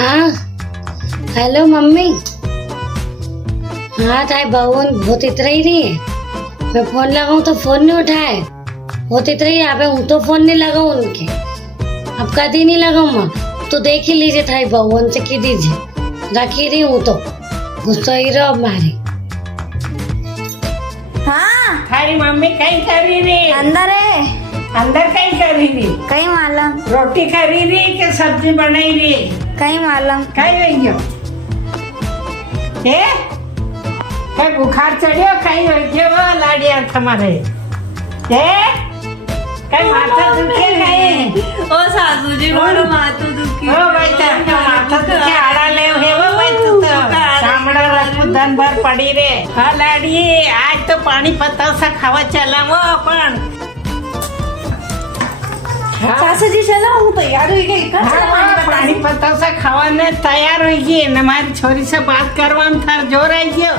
हाँ hello mummy. हाँ ताई बहन बहुत इतर ही रही है। मैं फोन लगाऊं तो फोन नहीं उठाए। बहुत इतर ही यहाँ पे हूँ तो फोन नहीं लगाऊं उनके। अब कभी नहीं लगाऊं माँ तो देख ही लीजिए ताई बहन से की दीजिए। रखी रही हूँ तो गुस्सा ही रहो मारी। हाँ थारी मम्मी कहीं करी रही अंदर है। अंदर कहीं करी रही कहीं मालूम रोटी करी रही कि सब्जी बनाई रही कहीं मालूम कहीं रही हो ए कहीं बुखार चढ़ियो कहीं रही वो लाड़िया तुम्हारे ए कहीं माथा दुखे कहीं ओ सासू जी मारो माथो दुखी ओ भाई तेरे माथा दुखे आड़ा ले हे वो भाई तू तो सामड़ा रखो दिन भर पड़ी रे हाँ लाड़ी आज तो पानी पत्ता सा खावा चला वो अपन सासू जी चलो હું તૈયાર હોઈ ગઈ पानी पत्ता सा खावाने तैयार हो गई न हमारी छोरी से बात करवा थार जोर आई गयो